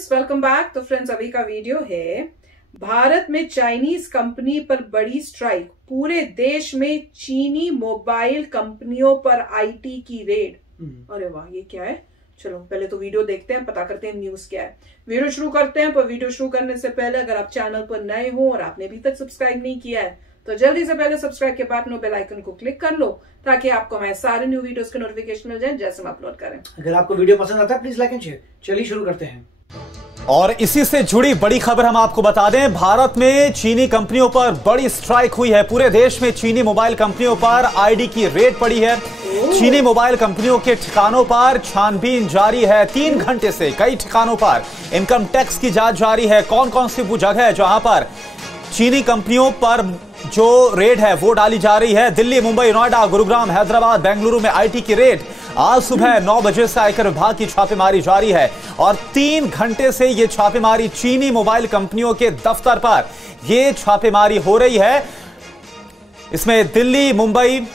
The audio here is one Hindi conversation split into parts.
Friends, welcome back. तो फ्रेंड्स, अभी का वीडियो है भारत में चाइनीज कंपनी पर बड़ी स्ट्राइक, पूरे देश में चीनी मोबाइल कंपनियों पर आईटी की रेड। अरे वाह, ये क्या है? चलो पहले तो वीडियो देखते हैं, पता करते हैं न्यूज क्या है। वीडियो शुरू करते हैं, पर वीडियो शुरू करने से पहले अगर आप चैनल पर नए हो और आपने अभी तक सब्सक्राइब नहीं किया है तो जल्दी से पहले सब्सक्राइब के बाद बेल आइकन को क्लिक कर लो ताकि आपको हमारे सारे न्यू वीडियोस के नोटिफिकेशन मिल जाए जैसे हम अपलोड करें। अगर आपको वीडियो पसंद आता है प्लीज लाइक एंड शेयर। चलिए शुरू करते हैं। और इसी से जुड़ी बड़ी खबर हम आपको बता दें, भारत में चीनी कंपनियों पर बड़ी स्ट्राइक हुई है। पूरे देश में चीनी मोबाइल कंपनियों पर आईडी की रेड पड़ी है। चीनी मोबाइल कंपनियों के ठिकानों पर छानबीन जारी है। 3 घंटे से कई ठिकानों पर इनकम टैक्स की जांच जारी है। कौन कौन सी वो जगह है जहां पर चीनी कंपनियों पर जो रेड है वो डाली जा रही है। दिल्ली, मुंबई, नोएडा, गुरुग्राम, हैदराबाद, बेंगलुरु में आईटी की रेड। आज सुबह 9 बजे से आयकर विभाग की छापेमारी जारी है और 3 घंटे से यह छापेमारी चीनी मोबाइल कंपनियों के दफ्तर पर यह छापेमारी हो रही है। इसमें दिल्ली, मुंबई,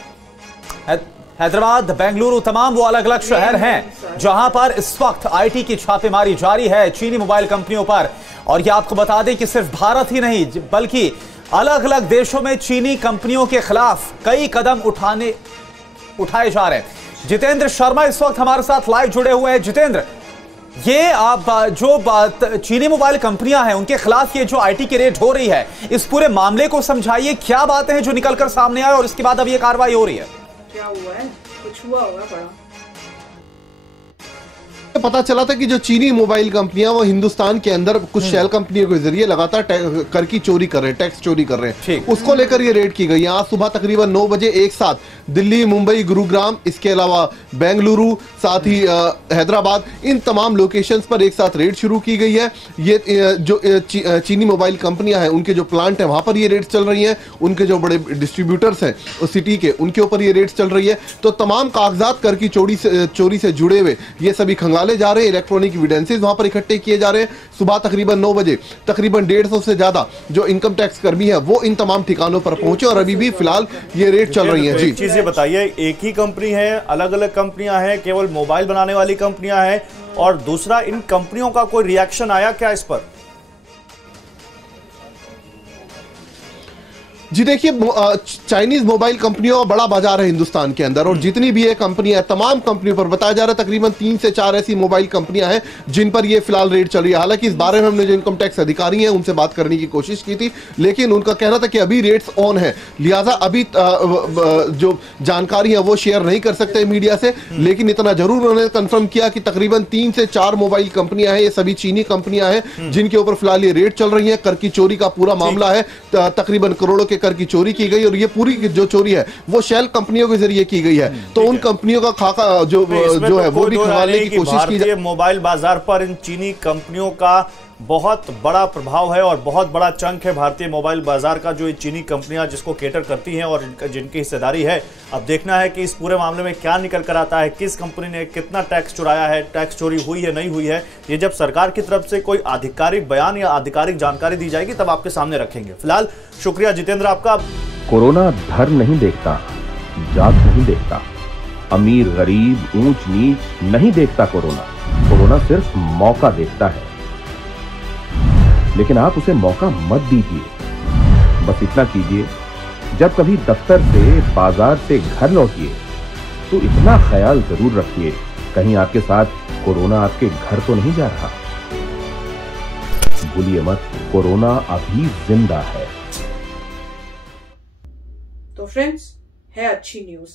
हैदराबाद, बेंगलुरु, तमाम वो अलग अलग शहर हैं जहां पर इस वक्त आईटी की छापेमारी जारी है चीनी मोबाइल कंपनियों पर। और यह आपको बता दें कि सिर्फ भारत ही नहीं बल्कि अलग अलग देशों में चीनी कंपनियों के खिलाफ कई कदम उठाए जा रहे हैं। जितेंद्र शर्मा इस वक्त हमारे साथ लाइव जुड़े हुए हैं। जितेंद्र, ये आप जो चीनी मोबाइल कंपनियां हैं उनके खिलाफ ये जो आईटी की रेड हो रही है, इस पूरे मामले को समझाइए। क्या बातें हैं जो निकलकर सामने आए और इसके बाद अब ये कार्रवाई हो रही है? क्या हुआ है? कुछ हुआ होगा बड़ा। पता चला था कि जो चीनी मोबाइल कंपनियां वो हिंदुस्तान के अंदर कुछ शेल कंपनियों के जरिए लगातार कर की चोरी कर रहे हैं, टैक्स चोरी कर रहे हैं। उसको लेकर ये रेड की गई। आज सुबह तकरीबन 9 बजे एक साथ दिल्ली, मुंबई, गुरुग्राम, इसके अलावा बेंगलुरु, साथ ही हैदराबाद, इन तमाम लोकेशंस पर एक साथ रेड शुरू की गई है। ये जो चीनी मोबाइल कंपनियां हैं उनके जो प्लांट है वहां पर ये रेड चल रही है। उनके जो बड़े डिस्ट्रीब्यूटर्स हैं उस सिटी के, उनके ऊपर ये रेड चल रही है। तो तमाम कागजात कर की चोरी से जुड़े हुए ये सभी खंगाले जा रहे हैं। इलेक्ट्रॉनिक एविडेंसेस वहां पर इकट्ठे किए जा रहे हैं। सुबह तकरीबन 9 बजे तकरीबन 150 से ज्यादा जो इनकम टैक्स कर्मी है वो इन तमाम ठिकानों पर पहुंचे और अभी भी फिलहाल ये रेड चल रही है। जी, चीज ये बताइए, एक ही कंपनी है, अलग अलग कंपनियां हैं, केवल मोबाइल बनाने वाली कंपनियां हैं? और दूसरा, इन कंपनियों का कोई रिएक्शन आया क्या इस पर? जी देखिए, चाइनीज मोबाइल कंपनियों का बड़ा बाजार है हिंदुस्तान के अंदर और जितनी भी ये कंपनियां, तमाम कंपनियों पर बताया जा रहा है तकरीबन 3 से 4 ऐसी मोबाइल कंपनियां हैं जिन पर ये फिलहाल रेड चल रही है। हालांकि इस बारे में हमने जो इनकम टैक्स अधिकारी हैं उनसे बात करने की कोशिश की थी, लेकिन उनका कहना था कि अभी रेड्स ऑन है, लिहाजा अभी जो जानकारी है वो शेयर नहीं कर सकते मीडिया से। लेकिन इतना जरूर उन्होंने कंफर्म किया कि तकरीबन 3 से 4 मोबाइल कंपनियां हैं, ये सभी चीनी कंपनियां हैं जिनके ऊपर फिलहाल ये रेड चल रही है। कर की चोरी का पूरा मामला है, तकरीबन करोड़ों कर की चोरी की गई और ये पूरी जो चोरी है वो शेल कंपनियों के जरिए की गई है। तो उन कंपनियों का खाका जो है वो भी खंगालने की कोशिश की जाए। मोबाइल बाजार पर इन चीनी कंपनियों का बहुत बड़ा प्रभाव है और बहुत बड़ा चंक है भारतीय मोबाइल बाजार का, जो ये चीनी कंपनियां जिसको केटर करती हैं और जिनकी हिस्सेदारी है। अब देखना है कि इस पूरे मामले में क्या निकल कर आता है, किस कंपनी ने कितना टैक्स चुराया है, टैक्स चोरी हुई है नहीं हुई है। ये जब सरकार की तरफ से कोई आधिकारिक बयान या आधिकारिक जानकारी दी जाएगी तब आपके सामने रखेंगे। फिलहाल शुक्रिया जितेंद्र आपका। कोरोना धर्म नहीं देखता, जात नहीं देखता, अमीर गरीब ऊंच नीच नहीं देखता। कोरोना सिर्फ मौका देखता है, लेकिन आप उसे मौका मत दीजिए। बस इतना कीजिए, जब कभी दफ्तर से, बाजार से घर लौटिए तो इतना ख्याल जरूर रखिए कहीं आपके साथ कोरोना आपके घर तो नहीं जा रहा। भूलिए मत, कोरोना अभी जिंदा है। तो फ्रेंड्स, है अच्छी न्यूज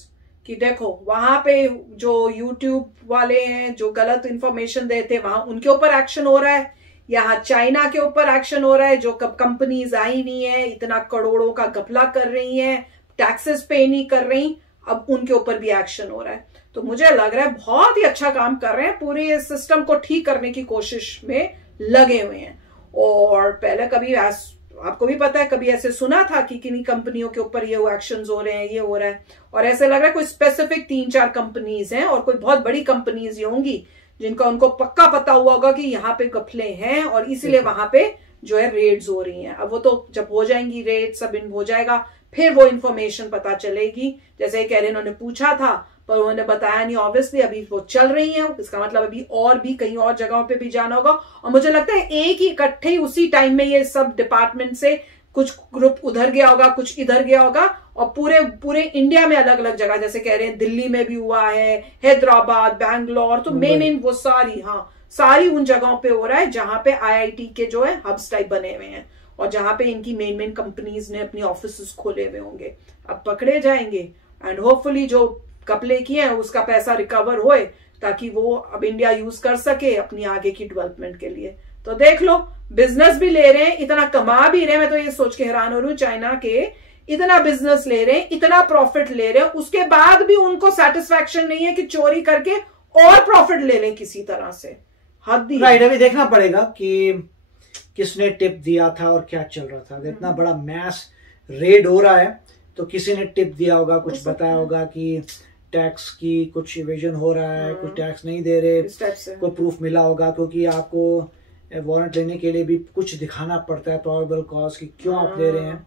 कि देखो वहां पे जो YouTube वाले हैं जो गलत इंफॉर्मेशन देते हैं वहां उनके ऊपर एक्शन हो रहा है। यहाँ चाइना के ऊपर एक्शन हो रहा है, जो कंपनीज आई हुई हैं, इतना करोड़ों का घपला कर रही हैं, टैक्सेस पे नहीं कर रही, अब उनके ऊपर भी एक्शन हो रहा है। तो मुझे लग रहा है बहुत ही अच्छा काम कर रहे हैं, पूरे सिस्टम को ठीक करने की कोशिश में लगे हुए हैं। और पहले कभी आपको भी पता है, कभी ऐसे सुना था कि किन्हीं कंपनियों के ऊपर ये एक्शंस हो रहे हैं, ये हो रहा है। और ऐसे लग रहा है कोई स्पेसिफिक 3-4 कंपनीज हैं और कोई बहुत बड़ी कंपनीज ही होंगी जिनका उनको पक्का पता हुआ होगा कि यहाँ पे घपले हैं और इसीलिए वहां पे जो है रेड्स हो रही हैं। अब वो तो जब हो जाएंगी रेड, सब इन हो जाएगा, फिर वो इंफॉर्मेशन पता चलेगी। जैसे कह रहे इन्होंने पूछा था पर उन्होंने बताया नहीं। ऑब्वियसली अभी वो चल रही है, इसका मतलब अभी और भी कहीं और जगहों पे भी जाना होगा। और मुझे लगता है एक ही इकट्ठे ही उसी टाइम में ये सब डिपार्टमेंट से कुछ ग्रुप उधर गया होगा, कुछ इधर गया होगा, और पूरे इंडिया में अलग अलग जगह, जैसे कह रहे हैं दिल्ली में भी हुआ है, हैदराबाद, बैंगलोर, तो मेन वो सारी उन जगहों पे हो रहा है जहां पे IIT के जो है हब्स टाइप बने हुए हैं और जहां पे इनकी मेन कंपनीज ने अपनी ऑफिस खोले हुए होंगे। अब पकड़े जाएंगे एंड होपफुली जो कपले किए हैं उसका पैसा रिकवर होए ताकि वो अब इंडिया यूज कर सके अपनी आगे की डेवलपमेंट के लिए। तो देख लो, बिजनेस भी ले रहे हैं, इतना कमा भी रहे हैं। मैं तो ये सोच के हैरान हो रही हूँ, चाइना के इतना बिजनेस ले रहे हैं, इतना प्रॉफिट ले रहे हैं, उसके बाद भी उनको सेटिस्फैक्शन नहीं है कि चोरी करके और प्रॉफिट ले लें किसी तरह से। हद ही राइट। अभी देखना पड़ेगा कि किसने टिप दिया था और क्या चल रहा था। इतना बड़ा मैस रेड हो रहा है तो किसी ने टिप दिया होगा, कुछ बताया होगा कि टैक्स की कुछ इवेजन हो रहा है, कुछ टैक्स नहीं दे रहे, कोई प्रूफ मिला होगा, क्योंकि आपको वारंट लेने के लिए भी कुछ दिखाना पड़ता है, प्रोबेबल कॉज की क्यों आप ले रहे हैं,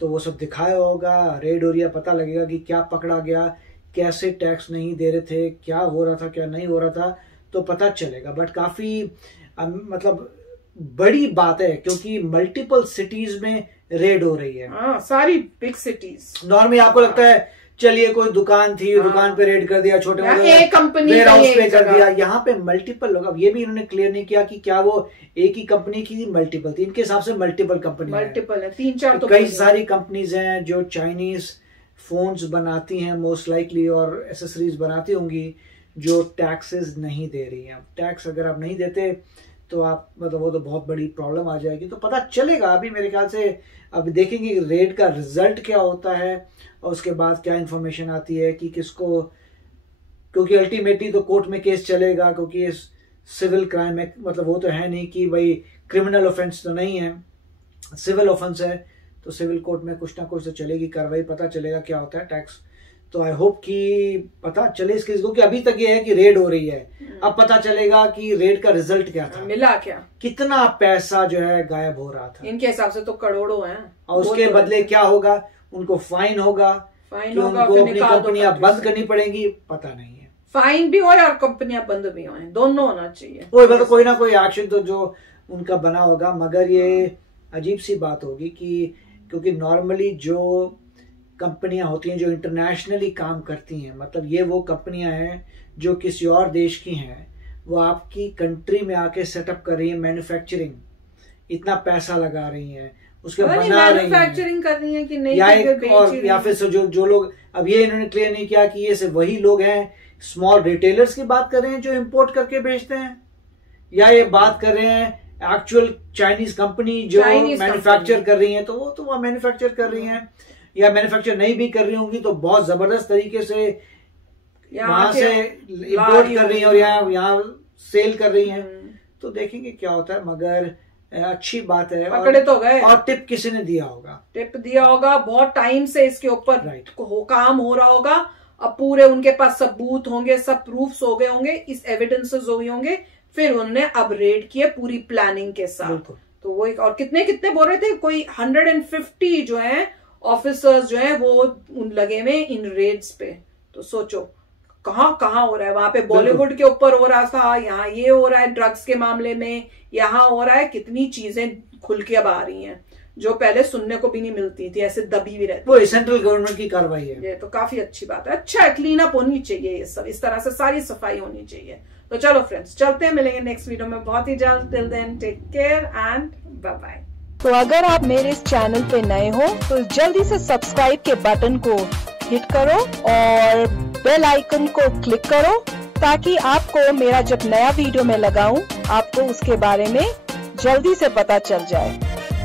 तो वो सब दिखाया होगा। रेड हो रही है, पता लगेगा कि क्या पकड़ा गया, कैसे टैक्स नहीं दे रहे थे, क्या हो रहा था, क्या नहीं हो रहा था, तो पता चलेगा। बट काफी मतलब बड़ी बात है क्योंकि मल्टीपल सिटीज में रेड हो रही है। सारी बिग सिटीज। नॉर्मली आपको लगता है चलिए कोई दुकान थी, दुकान पे रेड कर दिया, छोटे मोटे कंपनी वेयर हाउस पे कर दिया, यहाँ पे मल्टीपल लोग। अब ये भी इन्होंने क्लियर नहीं किया कि क्या वो एक ही कंपनी की मल्टीपल थी। इनके हिसाब से मल्टीपल कंपनी मल्टीपल है, 3-4 तो कई सारी कंपनीज हैं जो चाइनीज फोन्स बनाती हैं मोस्ट लाइकली और एसेसरीज बनाती होंगी जो टैक्सेस नहीं दे रही हैं। टैक्स अगर आप नहीं देते तो आप मतलब वो तो बहुत बड़ी प्रॉब्लम आ जाएगी। तो पता चलेगा अभी मेरे ख्याल से, अब देखेंगे रेड का रिजल्ट क्या होता है और उसके बाद क्या इंफॉर्मेशन आती है कि किसको, क्योंकि अल्टीमेटली तो कोर्ट में केस चलेगा क्योंकि सिविल क्राइम है, मतलब वो तो है नहीं कि भाई क्रिमिनल ऑफेंस तो नहीं है, सिविल ऑफेंस है, तो सिविल कोर्ट में कुछ ना कुछ तो चलेगी कार्रवाई, पता चलेगा क्या होता है टैक्स। तो आई होप कि पता चले इस केस को, कि अभी तक ये है कि रेड हो रही है, अब पता चलेगा कि रेड का रिजल्ट क्या था, मिला क्या, कितना पैसा जो है गायब हो रहा था। इनके हिसाब से तो करोड़ों हैं, और उसके बदले क्या होगा, उनको फाइन होगा, उनको अपनी कंपनियां बंद करनी पड़ेंगी, पता नहीं है। फाइन भी हो और कंपनियां बंद भी हो, दोनों होना चाहिए। कोई ना कोई एक्शन तो जो उनका बना होगा। मगर ये अजीब सी बात होगी कि क्योंकि नॉर्मली जो कंपनियां होती हैं जो इंटरनेशनली काम करती हैं, मतलब ये वो कंपनियां हैं जो किसी और देश की हैं, वो आपकी कंट्री में आके सेटअप कर रही है मैन्युफैक्चरिंग, इतना पैसा लगा रही हैं, उसके बना रही हैं, मैन्युफैक्चरिंग कर रही हैं कि नहीं, या फिर जो लोग, अब ये इन्होंने क्लियर नहीं किया कि ये सिर्फ वही लोग हैं, स्मॉल रिटेलर्स की बात कर रहे हैं जो इम्पोर्ट करके बेचते हैं, या ये बात कर रहे हैं एक्चुअल चाइनीज कंपनी जो मैन्युफैक्चर कर रही है, तो वो मैन्युफैक्चर कर रही है, या मैन्युफैक्चर नहीं भी कर रही होंगी तो बहुत जबरदस्त तरीके से वहां से इंपोर्ट कर रही है और यहाँ सेल कर रही हैं। तो देखेंगे क्या होता है। मगर अच्छी बात है, पकड़े तो गए। और टिप किसी ने दिया होगा, टिप दिया होगा, बहुत टाइम से इसके ऊपर काम हो रहा होगा। अब पूरे उनके पास सबूत होंगे, सब प्रूफ्स हो गए होंगे, इस एविडेंसेस हो गए होंगे, फिर उन्होंने अब रेड किए पूरी प्लानिंग के साथ। तो वो और कितने बोल रहे थे, कोई 150 जो है ऑफिसर्स जो है वो लगे हुए इन रेड्स पे। तो सोचो कहाँ हो रहा है, वहां पे बॉलीवुड के ऊपर हो रहा था, यहाँ ये हो रहा है ड्रग्स के मामले में, यहाँ हो रहा है, कितनी चीजें खुल के अब आ रही हैं जो पहले सुनने को भी नहीं मिलती थी, ऐसे दबी भी रहती। वो सेंट्रल गवर्नमेंट की कार्रवाई है, ये तो काफी अच्छी बात है। अच्छा क्लीन अप होनी चाहिए, ये सब इस तरह से सारी सफाई होनी चाहिए। तो चलो फ्रेंड्स, चलते हैं, मिलेंगे नेक्स्ट वीडियो में बहुत ही जल्द। Till then take care and bye bye. तो अगर आप मेरे इस चैनल पे नए हो तो जल्दी से सब्सक्राइब के बटन को हिट करो और बेल आइकन को क्लिक करो ताकि आपको मेरा जब नया वीडियो मैं लगाऊं आपको उसके बारे में जल्दी से पता चल जाए।